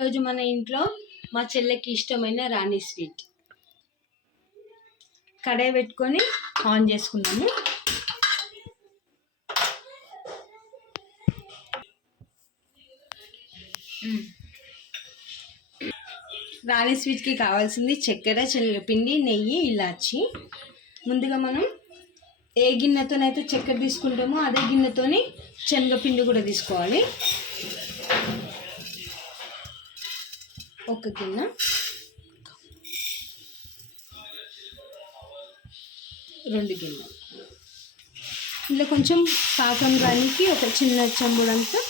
ఈరోజు మన ఇంట్లో మా చెల్లెకి ఇష్టమైన రాణి స్వీట్. కడాయి పెట్టుకొని ఆన్ చేసుకున్నాము రాణి స్వీట్కి కావాల్సింది చక్కెర శనగపిండి నెయ్యి ఇలాచి. ముందుగా మనం ఏ గిన్నెతోనైతే చక్కెర తీసుకుంటామో అదే గిన్నెతోని శనగపిండి కూడా తీసుకోవాలి. ఒక గిన్నె. రెండు గిన్నె ఇలా కొంచెం పాకం రానికి ఒక చిన్న చెంబుడంతా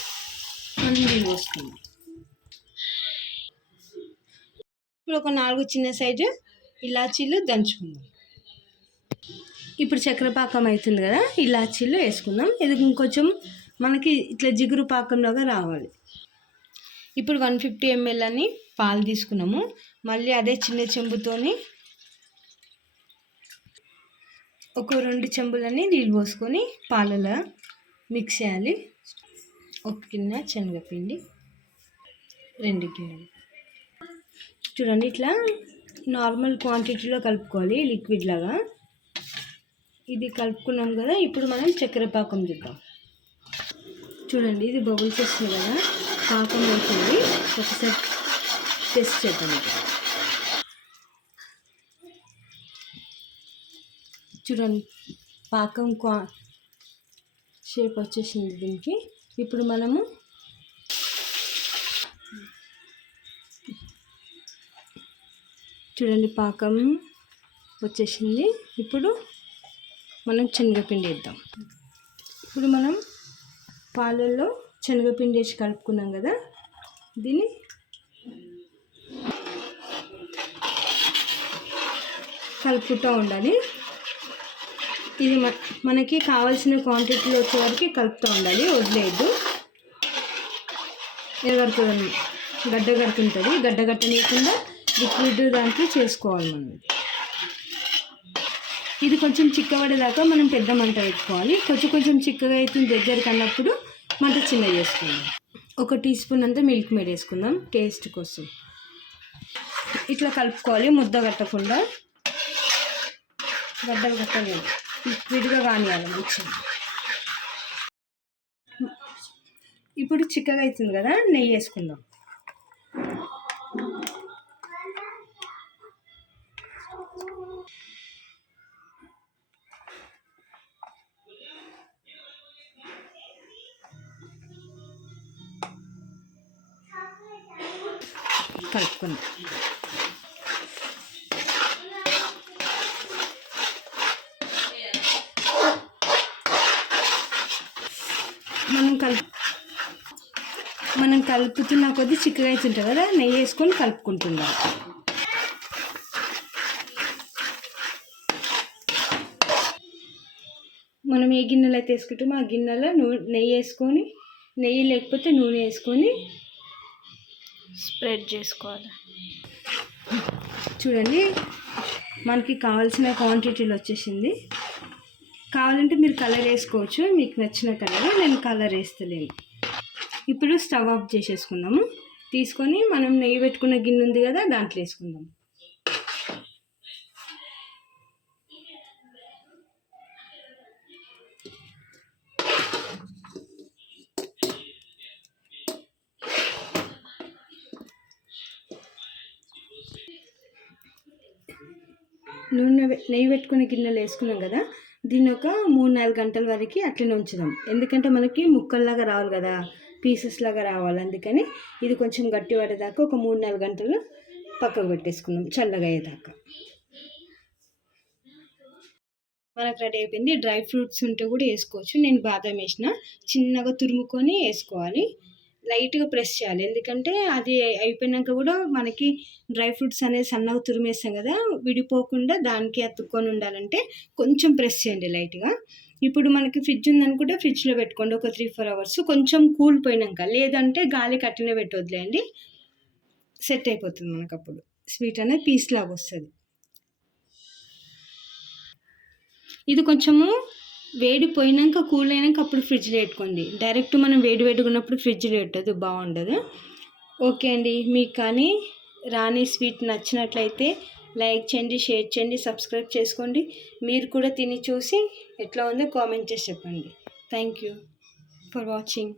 అన్ని నీళ్ళు పోసుకుందాం. ఇప్పుడు ఒక నాలుగు చిన్న సైజు ఇలాచీలు దంచుకుందాం. ఇప్పుడు చక్కెర పాకం అవుతుంది కదా ఇలాచీలు వేసుకుందాం. ఇది ఇంకొంచెం మనకి ఇట్లా జిగురు పాకంలాగా రావాలి. ఇప్పుడు వన్ ఫిఫ్టీ ఎంఎల్ అని పాలు తీసుకున్నాము. మళ్ళీ అదే చిన్న చెంబుతోని ఒక రెండు చెంబులని నీళ్ళు పోసుకొని పాలలో మిక్స్ చేయాలి. ఒక గిన్నె శనగపిండి రెండు గిన్నెలు. చూడండి ఇట్లా నార్మల్ క్వాంటిటీలో కలుపుకోవాలి లిక్విడ్ లాగా. ఇది కలుపుకున్నాం కదా ఇప్పుడు మనం చక్కెర పాకం చూద్దాం. చూడండి ఇది బబుల్స్ వస్తుంది కదా పాకం అవుతుంది. ఒకసారి టెస్ట్ చేద్దాం చూడండి పాకం క్వా షేప్ వచ్చేసింది దీనికి. ఇప్పుడు మనము చూడండి పాకం వచ్చేసింది. ఇప్పుడు మనం శనగపిండి వేద్దాం. ఇప్పుడు మనం పాలల్లో శనగపిండి వేసి కలుపుకున్నాం కదా దీన్ని కలుపుతూ ఉండాలి. ఇది మనకి కావాల్సిన క్వాంటిటీలో వచ్చే వరకు కలుపుతూ ఉండాలి. వదిలేదు ఎవరికి గడ్డ కడుతుంటుంది గడ్డ కట్టనీయకుండా లిక్విడ్ దాంట్లో చేసుకోవాలి మనం ఇది. కొంచెం చిక్కబడేదాకా మనం పెద్ద మంట పెట్టుకోవాలి. కొంచెం కొంచెం చిక్కగా అవుతుంది దగ్గరికి అన్నప్పుడు మంట చిన్న చేసుకుందాం ఒక టీ స్పూన్ అంతా మిల్క్ మేడ్ వేసుకుందాం. టేస్ట్ కోసం. ఇట్లా కలుపుకోవాలి. ముద్ద కట్టకుండా. గడ్డలు గట్టలు విడిగా కానియాలి మంచిగా. ఇప్పుడు చిక్కగా అవుతుంది కదా నెయ్యి వేసుకుందాం. కలుపుకుందాం మనం కలుపు మనం కలుపుతున్న కొద్ది చిక్కగా అవుతుంటుంది కదా నెయ్యి వేసుకొని కలుపుకుంటున్నాం. మనం ఏ గిన్నెలో అయితే వేసుకుంటామో ఆ గిన్నెలో నూనె నెయ్యి వేసుకొని నెయ్యి లేకపోతే నూనె వేసుకొని స్ప్రెడ్ చేసుకోవాలి. చూడండి మనకి కావాల్సిన క్వాంటిటీలో వచ్చేసింది. కావాలంటే మీరు కలర్ వేసుకోవచ్చు మీకు నచ్చిన కలర్ నేను కలర్ వేస్తలేను. ఇప్పుడు స్టవ్ ఆఫ్ చేసేసుకుందాము. తీసుకొని మనం నెయ్యి పెట్టుకున్న గిన్నె ఉంది కదా దాంట్లో వేసుకుందాం. నూనె నెయ్యి పెట్టుకునే గిన్నెలు వేసుకున్నాం కదా దీన్ని ఒక మూడు నాలుగు గంటల వరకు అట్లనే ఉంచుదాం. ఎందుకంటే మనకి ముక్కల్లాగా రావాలి కదా. పీసెస్ లాగా రావాలి. అందుకని ఇది కొంచెం గట్టి పడేదాకా ఒక మూడు నాలుగు గంటలు పక్కకు పెట్టేసుకుందాం చల్లగా అయ్యేదాకా. మనకు రెడీ అయిపోయింది. డ్రై ఫ్రూట్స్ ఉంటే కూడా వేసుకోవచ్చు. నేను బాదం వేసిన. చిన్నగా తురుముకొని వేసుకోవాలి. లైట్గా ప్రెస్ చేయాలి. ఎందుకంటే అది అయిపోయినాక కూడా మనకి డ్రై ఫ్రూట్స్ అనేది సన్నగా తురిమేస్తాం కదా విడిపోకుండా దానికి అతుక్కొని ఉండాలంటే కొంచెం ప్రెస్ చేయండి లైట్గా. ఇప్పుడు మనకి ఫ్రిడ్జ్ ఉందనుకుంటే ఫ్రిడ్జ్లో పెట్టుకోండి ఒక త్రీ ఫోర్ అవర్స్. కొంచెం కూల్ పోయినాక లేదంటే గాలి కట్టిన పెట్టొద్దులేండి సెట్ అయిపోతుంది మనకు అప్పుడు. స్వీట్ అనేది పీస్ లాగా వస్తుంది. ఇది కొంచెము వేడి పోయినాక కూల్ అయినాక అప్పుడు ఫ్రిడ్జ్లో పెట్టుకోండి. డైరెక్ట్ మనం వేడి వేడిగా ఉన్నప్పుడు ఫ్రిడ్జ్లో పెట్టదు బాగుండదు. ఓకే అండి. మీకు కానీ రాణి స్వీట్ నచ్చినట్లయితే లైక్ చేయండి షేర్ చేయండి సబ్స్క్రైబ్ చేసుకోండి. మీరు కూడా తిని చూసి ఎట్లా ఉందో కామెంట్ చేసి చెప్పండి. Thank you for watching